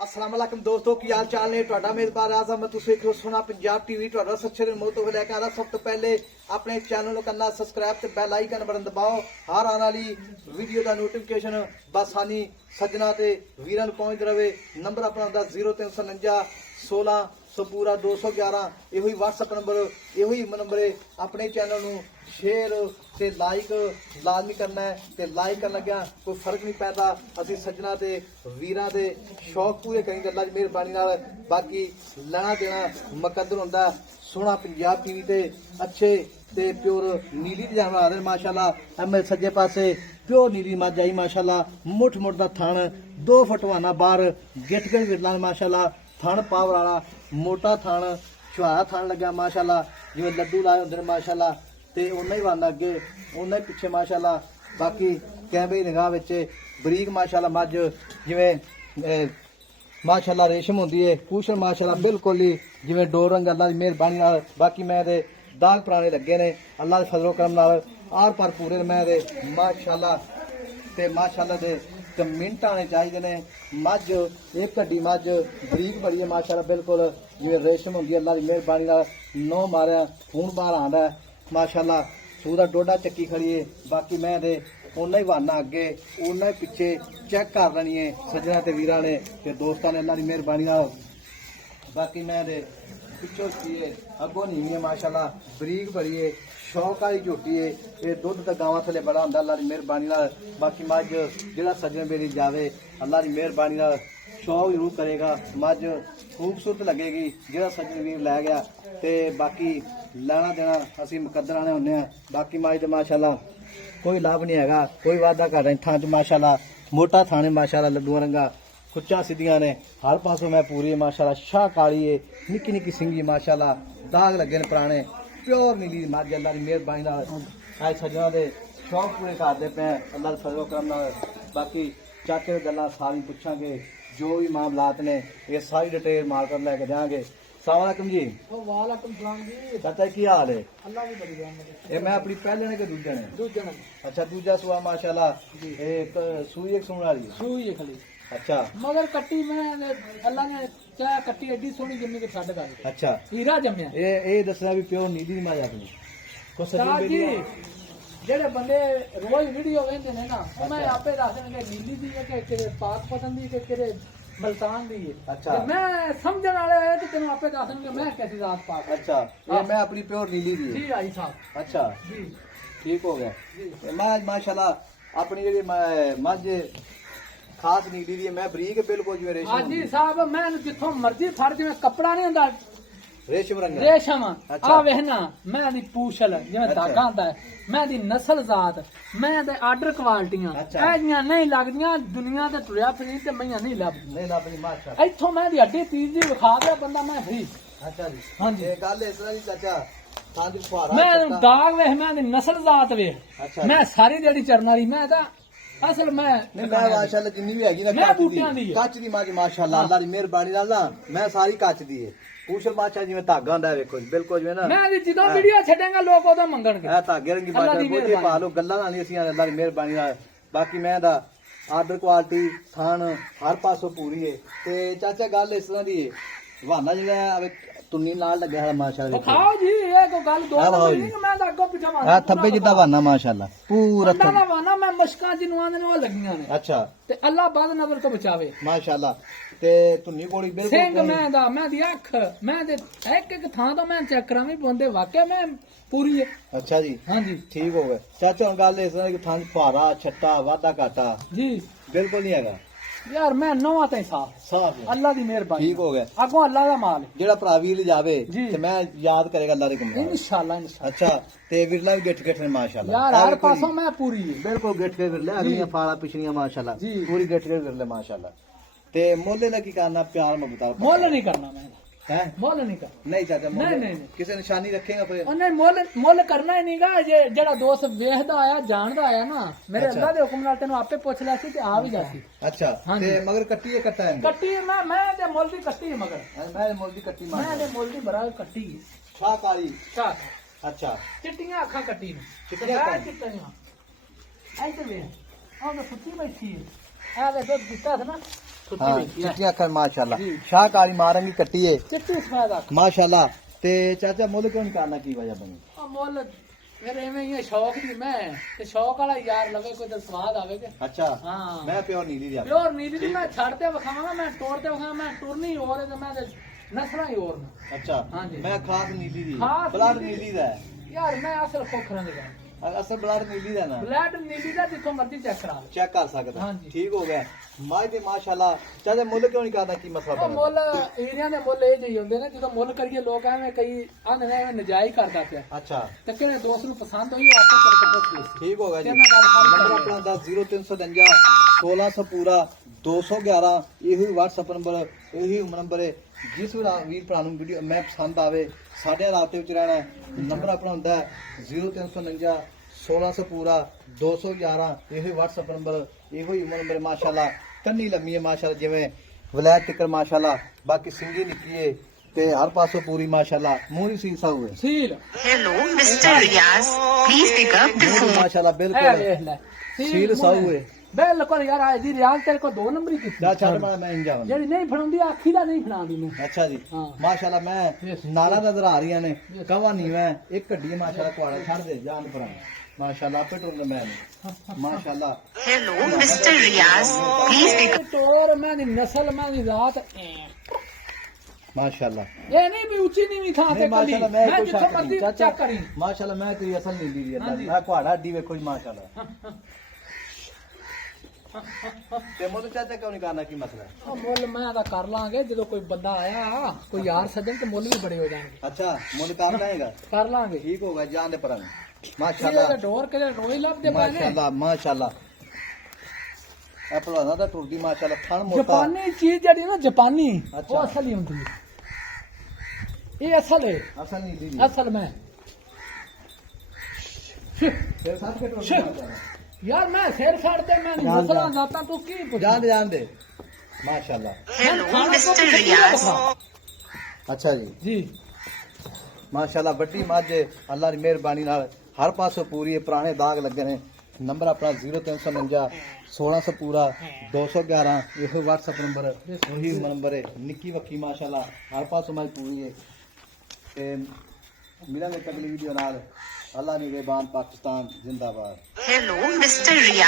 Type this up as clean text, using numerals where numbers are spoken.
अस्सलाम वालेकुम दोस्तों की हाल चाल ने ਤੁਹਾਡਾ ਮੇਜ਼ਬਾਨ ਆਜ਼ਮ ਤੁਸੀਂ ਦੇਖੋ ਸੋਨਾ ਪੰਜਾਬ ਟੀਵੀ ਤੁਹਾਡਾ ਸੱਚੇ ਰਿਮੋਟ ਤੋਂ ਲੈ ਕੇ ਆ ਰਹਾ ਸਭ ਤੋਂ ਪਹਿਲੇ ਆਪਣੇ ਚੈਨਲ ਨੂੰ ਕਰਨਾ ਸਬਸਕ੍ਰਾਈਬ ਤੇ ਬੈਲ ਆਈਕਨ ਬਟਨ ਦਬਾਓ ਹਰ ਆਉਣ ਵਾਲੀ ਵੀਡੀਓ ਦਾ ਨੋਟੀਫਿਕੇਸ਼ਨ ਬਸਾਨੀ ਸੱਜਣਾ ਤੇ ਵੀਰਾਂ ਨੂੰ ਪਹੁੰਚ ਰਵੇ ਨੰਬਰ ਆਪਣਾ ਦਾ 0349 16 पूरा 211 यो ही WhatsApp नंबर यो ही नंबर अपने चैनल ਨੂੰ शेयर ते लाइक लाजमी करना है ते लाइक करन लग्या कोई फर्क नहीं पैदा ਅਸੀਂ सज्जना ते वीरां दे शौक पूरे करी अल्लाह दी मेहरबानी नाल बाकी लेना देना मुकद्दर हुंदा सोहना पंजाब टीवी ते अच्छे ते प्योर नीली जानवर आदे माशाल्लाह एम सज्जे पासे प्योर नीली मੱਝ आई माशाल्लाह मुठ मुठ दा थण 2 फुट वाना बाहर गिट गिट विरला माशाल्लाह थण पावर वाला मोटा थण छुहारा थण लग्या माशाल्लाह जिवें लड्डू लाए हुंदे माशाल्लाह ते उन्ना ही वंद अगे उन्ना ही पिछे माशाल्लाह बाकी कैमरे दी निगाह विच बरीक माशाल्लाह मੱਝ जिवें माशाल्लाह रेशम हुंदी है पूछण माशाल्लाह बिल्कुल ही जिवें डोर रंग अल्लाह दी मेहरबानी नाल बाकी मैं दे दाग पुराने लगे ने अल्लाह दे फजलो करम नाल आर पर पूरे मैं दे माशाल्लाह ते माशाल्लाह दे ते मिंट आने चाहिए ने मੱਝ एक कड्डी मੱਝ बरीक बड़ी है माशाल्लाह बिल्कुल जिवें रेशम होंदी अल्लाह दी मेहरबानी नाल नौ मारिया खून बाहर आंदा माशाल्लाह सूह दा डोडा चक्की खड़ी है बाकी मैं दे उन्ना ही वाना अगे उन्ना ही पिछे चेक कर लेनी है सज्जना ते वीरां ने ते दोस्तां ने अल्लाह दी मेहरबानी नाल बाकी मैं दे पिछो की है अगों नीवी है माशाल्लाह बरीक बड़ी है शौक वाली झोटी है ये दुध तो गावां थले बड़ा हुंदा अल्लाह दी मेहरबानी नाल बाकी मੱਝ जिहड़ा सज्जन मेरी जावे अल्लाह दी मेहरबानी नाल शौक जरूर करेगा मੱਝ खूबसूरत लगेगी जिहड़ा सज्जन वीर लै गया ते बाकी लेना देना असीं मुकद्दर आने हुंदे आ बाकी मੱਝ ते माशाल्लाह कोई लाभ नहीं हैगा कोई वादा घाटा नहीं थां च माशाल्लाह मोटा थाने माशाल्लाह लड्डूआं रंगा खुच्चा सीधियां ने हर पासों मैं पूरी है माशाल्लाह शाह काली है निक्की निक्की सिंगी माशाल्लाह दाग लगे ने पुराने प्योर नीली मੱਝ अल्लाह दी मेहरबानी नाल आज सज्जना दे शौक पूरे करदे पे अल्लाह दे फजलो करम नाल बाकी चाचे दी गल्लां सारी पुछांगे जो भी मामलात ने ये सारी डिटेल मार कर लेके जाएंगे अस्सलाम वालेकुम जी वालेकुम सलाम जी चाचा की हाल है अल्लाह की बड़ी रहमत ये मैं अपनी पहले ने के दूजे ने दूजे ने अच्छा दूजा सुआ माशाल्लाह एक सुई एक सुन वाली सूई है खाली अच्छा मगर कट्टी में अल्लाह ने क्या कट्टी एडी सोहनी जम्मी के छड कर अच्छा हीरा जम्मिया ये दसना भी प्योर नीली दी माया अपनी को सजन जी बेली जेड़े बंदे रोज वीडियो वेंदे ने ना मैं आपे दस देंगे नीली दी है कि केरे पाक पतन दी के केरे मल्तान दी है अच्छा मैं समझण वाले है तो तेन आपे दस देंगे मैं कैसी रात पाक अच्छा ये मैं अपनी प्योर नीली दी जी है आई साहब अच्छा जी ठीक हो गया मैं माशाल्लाह अपनी जेडी मੱਝ खास नीली दी है मैं बरीक बिल्कुल जिवें रेशम हां जी साहब मैं जिथों मर्जी फड़ जिवें कपड़ा नहीं हुंदा रेशम रंग रेशम अच्छा। आ वेखना मैं दी पूछल जिवें अच्छा। धागा हुंदा है मैं दी नस्ल जात मैं दे आर्डर क्वालिटियां अच्छा। ऐजियां नहीं लगदियां दुनिया ते टुरिया फिरी ते मैयां नहीं लभदियां नहीं लापनी माशाल्लाह इथों मैं दी हड्डी तीज दी विखा दिया बंदा मैं फ्री अच्छा जी हाँ जी। ये गल इस तरह दी चाचा सांझ फुहारा मैं चट्टा- दाग वेख मैं दी नस्ल जात वेख अच्छा। मैं सारी दिहाड़ी चरन वाली मैं ता असल मैं नहीं मैं माशाल्लाह जिन्नी भी हैगी ना मैं ਕੱਚ ਦੀ, ਬੂਟਿਆਂ ਦੀ ਹੈ। ਕੱਚ ਦੀ ਮੱਝ ਮਾਸ਼ਾਅੱਲਾ ਅੱਲਾ ਦੀ ਮਿਹਰਬਾਨੀ ਨਾਲ ਨਾ ਮੈਂ ਸਾਰੀ ਕੱਚ ਦੀ ਹੈ ਪੂਛਲ ਮਾਸ਼ਾ ਜਿਵੇਂ ਧਾਗਾ ਹੁੰਦਾ ਵੇਖੋ ਜੀ, ਬਿਲਕੁਲ ਜਿਵੇਂ ਨਾ मैं दी ਜਦੋਂ ਵੀਡੀਓ ਛੱਡਾਂਗਾ ਲੋਕ ਉਦੋਂ ਮੰਗਣਗੇ ਇਹ ਧਾਗੇ ਰੰਗੀ ਅੱਲਾ ਮਾਸ਼ਾ ਦੀ ਬੋਝੇ ਮਿਹਰਬਾਨੀ। ਪਾ ਲਓ ਗੱਲਾਂ ਨਾਲ ਨਹੀਂ ਅਸੀਂ ਅੱਲਾ ਦੀ ਮਿਹਰਬਾਨੀ ਨਾਲ ਬਾਕੀ ਮੈਂ ਦਾ ਆਰਡਰ ਕੁਆਲਿਟੀ ਥਾਨ ਹਰ ਪਾਸੋਂ ਪੂਰੀ ਹੈ ਤੇ ਚਾਚਾ ਗੱਲ ਇਸ ਤਰ੍ਹਾਂ ਦੀ ਹੈ ਵਾਨਾ ਜਿਹੜਾ ਆਵੇ ਤੁੰਨੀ ਨਾਲ ਲੱਗਿਆ ਹੈ ਮਾਸ਼ਾਅੱਲਾ ਵਿਖਾਓ ਜੀ ਇਹ ਕੋਈ ਗੱਲ ਦੋ ਆਹ ਨੰਬਰ ਜੀ। ਨਹੀਂ ਮੈਂ ਤਾਂ ਅੱਗੋਂ ਪਿੱਛੇ ਆ ਥੱਬੇ ਜਿੱਦਾਂ ਵਾਨਾ ਮਾਸ਼ਾਅੱਲਾ ਪੂਰਾ ਅੱਲਾ ਦਾ ਵਾਨਾ ਮੈਂ ਮੁਸ਼ਕਾਂ ਜਿਹਨੂੰ ਆਂਦੇ ਨੇ ਉਹ ਲੱਗੀਆਂ ਨੇ ਅੱਛਾ ਤੇ ਅੱਲਾ ਬਾਦ ਨਜ਼ਰ ਤੋਂ ਬਚਾਵੇ ਮਾਸ਼ਾਅੱਲਾ ਤੇ ਤੁੰਨੀ ਕੋਲੀ ਸਿੰਘ ਬਿਲਕੁਲ ਮੈਂ ਦਾ ਮੈਂ ਦੀ ਅੱਖ ਮੈਂ ਤੇ ਇੱਕ ਇੱਕ ਥਾਂ ਤੋਂ ਮੈਂ ਚੈੱਕ ਕਰਾਂਗੀ ਬੰਦੇ ਵਾਕਿਆ ਮੈਂ ਪੂਰੀ ਹੈ ਅੱਛਾ ਜੀ ਹਾਂਜੀ ਠੀਕ ਹੋ ਗਿਆ ਚਾਚਾ ਹੁਣ ਗੱਲ ਇਸ ਤਰ੍ਹਾਂ ਕਿ ਥਾਂ 'ਚ ਫੁਹਾਰਾ ਛੱਟਾ ਵਾਧਾ ਘਾਟਾ ਜੀ ਬਿਲਕੁਲ ਨਹੀਂ ਹੈਗਾ ਯਾਰ ਮੈਂ ਨਵਾਂ ਤਾਂ ਸਾਫ ਸਾਫ ਹੈ ਅੱਲਾ ਦੀ ਮਿਹਰਬਾਨੀ ਠੀਕ ਹੋ ਗਿਆ ਅੱਗੋਂ ਅੱਲਾ ਦਾ ਮਾਲ ਜਿਹੜਾ ਭਰਾ ਵੀਰ ਜਾਵੇ ਜੀ। ਤੇ ਮੈਂ ਯਾਦ ਕਰੇਗਾ ਅੱਲਾ ਦੇ ਕਮਾਲ ਇਨਸ਼ਾਅੱਲਾ ਅੱਛਾ ਤੇ ਵਿਰਲਾ ਵੀ ਗਿੱਠ ਗਿੱਠ ਨੇ ਮਾਸ਼ਾਅੱਲਾ ਯਾਰ ਇਹ ਹਰ ਵੇਖੋ ਜੀ, ਪਾਸੋਂ ਮੈਂ ਪੂਰੀ ਹੈ ਬਿਲਕੁਲ ਗਿੱਠ ਕੇ ਵਿਰਲੇ ਅਗਲੀਆਂ ਫਾਲਾ ਪਿਛਲੀਆਂ ਮਾਸ਼ਾਅੱਲਾ ਜੀ। ਪੂਰੀ ਗਿੱਠ ਕੇ ਵਿਰਲੇ ਮਾਸ਼ਾਅੱਲਾ ਤੇ ਮੋਲੇ ਦਾ ਕੀ ਕਰਨਾ ਪਿਆਰ ਮੁਹੱਬਤ ਮੁੱਲ ਨਹੀਂ ਕਰਨਾ ਮੈਂ ਹੈ ਮੁੱਲ ਨਹੀਂ ਕਰਨਾ ਨਹੀਂ ਚਾਚਾ ਨਹੀਂ, ਨਹੀਂ, ਨਹੀਂ। ਕਿਸੇ ਨਿਸ਼ਾਨੀ ਰੱਖੇਗਾ ਫਿਰ ਉਹਨੇ ਮੁੱਲ ਕਰਨਾ ਹੀ ਨਹੀਂਗਾ ਜਿਹੜਾ ਦੋਸਤ ਵੇਖਦਾ ਆਇਆ ਜਾਣਦਾ ਆਇਆ ਨਾ ਮੇਰੇ ਅੱਛਾ। ਅੱਲਾ ਦੇ ਹੁਕਮ ਨਾਲ ਤੈਨੂੰ ਆਪੇ ਪੁੱਛ ਲਿਆ ਸੀ ਤੇ ਆ ਵੀ ਜਾਸੀ ਅੱਛਾ ਹਾਂਜੀ। ਤੇ ਮਗਰ ਕੱਟੀ ਹੈ ਕੱਟਾ ਹੈ ਕੱਟੀ ਮੈਂ ਤੇ ਮੁੱਲ ਦੀ ਕੱਟੀ ਮਗਰ ਮੈਂ ਮੁੱਲ ਦੀ ਕੱਟੀ ਮੈਂ ਮਾਰ ਤੇ ਮੁੱਲ ਦੀ ਬਰਾ ਕੱਟੀ ਸ਼ਾਹ ਕਾਲੀ ਚਾਹ ਅੱਛਾ ਚਿੱਟੀਆਂ ਅੱਖਾਂ ਕੱਟੀ ਨੂੰ ਚਿੱਟੀਆਂ ਅੱਖਾਂ? ਚਿੱਟੀਆਂ ਇੱਧਰ ਵੇ ਆਹ ਤਾਂ ਸੁੱਤੀ ਬੈਠੀ ਹੈ ਆ ਦੇ ਦੁੱਧ ਦਿੱਤਾ ਸੀ ਨਾ ਛੁੱਟੀ हाँ ਵੇਖੀ ਹੈ चिट्टियां अखर माशाल्लाह जी। शाहकारी मारेंगी कट्टी है ਚਿੱਟੀ ਸਫੈਦ ਅੱਖ माशाल्लाह ते चाचा मुल क्यों नहीं करना की वजह बनी ਆ ਮੁੱਲ ਫਿਰ ਐਵੇਂ ਹੀ ਆ, ਸ਼ੌਕ ਦੀ ਮੈਂ ਤੇ ਸ਼ੌਕ ਵਾਲਾ ਯਾਰ ਲਵੇ ਕੋਈ ਤਾਂ ਸਵਾਦ ਆਵੇਗਾ अच्छा हाँ। मैं प्योर नीली दिया ਪਿਓਰ ਨੀਲੀ ਦੀ ਮੈਂ ਛੱਡ ਤੇ ਵਿਖਾਵਾਂਗਾ ਮੈਂ ਤੋੜ ਤੇ ਵਿਖਾਵਾਂ ਮੈਂ ਟੁਰਨੀ ਹੋਰ ਤੇ ਮੈਂ ਤੇ ਨਸਲਾਂ ਹੀ ਹੋਰ ਨੇ अच्छा हाँ जी। मैं खास नीली दी खास ब्लड नीली। नीली दा है ਯਾਰ ਮੈਂ ਅਸਲ ਖੋਖਰਾਂ ਦੇ ਗਾ असल ब्लड नीली दा ना ਬਲੈਡ ਨੀਲੀ ਦਾ ਜਿੱਥੋਂ ਮਰਜ਼ੀ ਚੈੱਕ ਕਰਾ ਲਓ चेक कर सकदा हाँ जी। ठीक हो गया माई दे माशाल्लाह चाचा मुल क्यों नहीं करना की मसला ਉਹ बना ਮੁੱਲ ਏਰੀਆ ਦੇ ਮੁੱਲ ਇਹ ਜਿਹੇ ਹੁੰਦੇ ਨੇ ਜਦੋਂ ਮੁੱਲ ਕਰੀਏ ਲੋਕ ਐਵੇਂ ਕਈ ਆਂਦੇ ਨੇ ਐਵੇਂ ਨਜਾਇਜ਼ ਕਰਦਾ ਪਿਆ अच्छा ਤੇ ਕਿਹੜੇ ਦੋਸਤ ਨੂੰ ਪਸੰਦ ਹੋਈ ਉਹ ਆਪੇ ਕਰਕੇ ਪੁੱਛ ਲਈ ठीक होगा जी ਤੇ ਮੈਂ ਗੱਲ ਸਾਰੀ नंबर ਕਰ अपना 10 0349 1600 पूरा 211 ਇਹੀ WhatsApp ਨੰਬਰ ਇਹੀ ਨੰਬਰ ਹੈ ਜਿਸ ਵੀਰ ਭਰਾ ਨੂੰ ਵੀਡੀਓ ਮੈਂ ਪਸੰਦ ਆਵੇ ਸਾਡੇ ਰਾਤੇ ਵਿੱਚ ਰਹਿਣਾ ਹੈ। ਨੰਬਰ ਆਪਣਾ ਹੁੰਦਾ ਹੈ 0349 1600 ਪੂਰਾ 211 ਇਹੀ WhatsApp ਨੰਬਰ ਇਹੋ ਹੀ ਨੰਬਰ ਮਾਸ਼ਾਅੱਲਾ ਕੰਨੀ ਲੰਮੀ ਹੈ ਮਾਸ਼ਾਅੱਲਾ ਜਿਵੇਂ ਵਲਾਇਤ ਤੱਕ ਮਾਸ਼ਾਅੱਲਾ ਬਾਕੀ ਸਿੰਗੀ ਨਿੱਕੀ ਹੈ ਤੇ ਹਰ ਪਾਸੋਂ ਪੂਰੀ ਮਾਸ਼ਾਅੱਲਾ ਮੂਰੀ ਸੀਸਾ ਹੋਏ ਸੀਲ Hello, Mr. Riaz. Please pick up the phone. ਮਾਸ਼ਾਅੱਲਾ ਇਹ ਬਿਲਕੁਲ ਵੇਖ ਲੈ ਸੀਲ ਸਾਊ ਹੈ ਬਿਲਕੁਲ ਯਾਰ ਆਏ ਦੀ ਰਿਆਜ਼ ਤੇਰੇ ਕੋ 2 ਨੰਬਰ ਹੀ ਕੀਤੀ ਜਾ ਛੱਡ ਮੈਂ ਇੰਜਾ ਜਿਹੜੀ ਨਹੀਂ ਫੜਾਉਂਦੀ ਆਖੀ ਦਾ ਨਹੀਂ ਫੜਾਉਂਦੀ ਮੈਂ ਅੱਛਾ ਜੀ ਹਾਂ। ਮਾਸ਼ਾਅੱਲਾ ਮੈਂ Yes. ਨਾਰਾ ਨਜ਼ਰ ਆ ਰਹੀਆਂ ਨੇ Yes. ਕਵਾ ਨਹੀਂ ਮੈਂ ਇੱਕ ਗੱਡੀ ਮਾਸ਼ਾਅੱਲਾ ਕੁਆੜਾ ਛੱਡ ਦੇ ਜਾਨ ਪਰ ਮਾਸ਼ਾਅੱਲਾ ਆਪੇ ਟੁਰਨ ਮੈਂ ਮਾਸ਼ਾਅੱਲਾ Hello, Mr. Riaz. Please pick up. ਤੋਰ ਮੈਂ ਦੀ ਨਸਲ ਮੈਂ ਦੀ ਰਾਤ ਮਾਸ਼ਾਅੱਲਾ ਇਹ ਨਹੀਂ ਵੀ ਉੱਚੀ ਨਹੀਂ ਵੀ ਥਾਂ ਤੇ ਨਹੀਂ ਕੱਲੀ ਮਾਸ਼ਾਅੱਲਾ ਮੈਂ ਮੈਂ ਕੋਈ ਜਿੱਥੋਂ ਸ਼ੱਕ ਮਰਜ਼ੀ ਨਹੀਂ ਚੈੱਕ ਕਰੀ ਮਾਸ਼ਾਅੱਲਾ ਮੈਂ ਤੇਰੀ ਅਸਲ ਨਹੀਂ ਦੀ हाँ जी। ਮੈਂ ਕੁਆੜਾ ਅੱਡੀ ਵੇਖੋ ਜੀ ਮਾਸ਼ਾਅੱਲਾ ਤੇ ਮੋਦ ਚਾਚਾ ਕਿਉਂ ਨਹੀਂ ਕਰਨਾ ਕੀ ਮਸਲਾ ਹੈ ਉਹ ਮੁੱਲ ਮੈਂ ਤਾਂ ਕਰ ਲਾਂਗੇ ਜਦੋਂ ਕੋਈ ਬੰਦਾ ਆਇਆ ਕੋਈ ਯਾਰ ਸੱਜਣ ਤੇ ਮੁੱਲ ਵੀ ਬੜੇ ਹੋ ਜਾਣਗੇ ਅੱਛਾ ਮੁੱਲ ਕੰਮ ਲਾਏਗਾ ਕਰ ਲਾਂਗੇ ਠੀਕ ਹੋਗਾ ਜਾਨ ਦੇ ਪਰ ਇਹ ਮਾਸ਼ਾਅੱਲਾ ਤਾਂ ਡੋਰ ਕਿਤੇ ਰੋਈ ਲੱਭਦੇ ਪਏ ਨੇ ਮਾਸ਼ਾਅੱਲਾ ਮਾਸ਼ਾਅੱਲਾ ਐਪਲ ਦਾ ਟੁਰਦੀ ਮਾਸ਼ਾਅੱਲਾ ਥਣ ਮੋਟਾ ਜਾਪਾਨੀ ਚੀਜ਼ ਜਿਹੜੀ ਨਾ ਜਾਪਾਨੀ ਅੱਛਾ। ਉਹ ਅਸਲ ਹੀ ਹੁੰਦੀ ਹੈ ਇਹ ਅਸਲ ਹੈ ਅਸਲ ਨਹੀਂ ਦੀ ਅਸਲ ਮੈਂ ਫਿਰ ਸਾਥ ਕੇ ਟੁਰਦੀ ਯਾਰ ਮੈਂ ਸਿਰ ਫੜ ਤੇ ਮੈਂ ਜਾਣ ਨਸਲਾਂ ਜਾਣ। ਜਾਤਾਂ ਤੂੰ ਕੀ ਪੁੱਛ ਜਾਣ ਦੇ ਮਾਸ਼ਾਅੱਲਾ Hello, Mr. Riaz. ਅੱਛਾ ਜੀ ਜੀ ਮਾਸ਼ਾਅੱਲਾ ਵੱਡੀ ਮੱਝ ਹੈ, ਅੱਲਾ ਦੀ ਮਿਹਰਬਾਨੀ ਨਾਲ ਹਰ ਪਾਸੋਂ ਪੂਰੀ ਹੈ ਪੁਰਾਣੇ ਦਾਗ ਲੱਗੇ ਨੇ ਨੰਬਰ ਆਪਣਾ 0349 1600 ਪੂਰਾ 211 ਇਹੋ WhatsApp ਨੰਬਰ ਉਹੀ ਨੰਬਰ ਹੈ ਨਿੱਕੀ ਵੱਕੀ ਮਾਸ਼ਾਅੱਲਾ ਹਰ ਪਾਸੋਂ ਮੱਝ ਪੂਰੀ ਹੈ ਤੇ ਮਿਲਾਂਗੇ ਅਗਲੀ ਵੀਡੀਓ ਨਾਲ ਅੱਲਾ ਨਿਗਹਿਬਾਨ ਪਾਕਿਸਤਾਨ ਜ਼ਿੰਦਾਬਾਦ Hello, Mr. Riaz.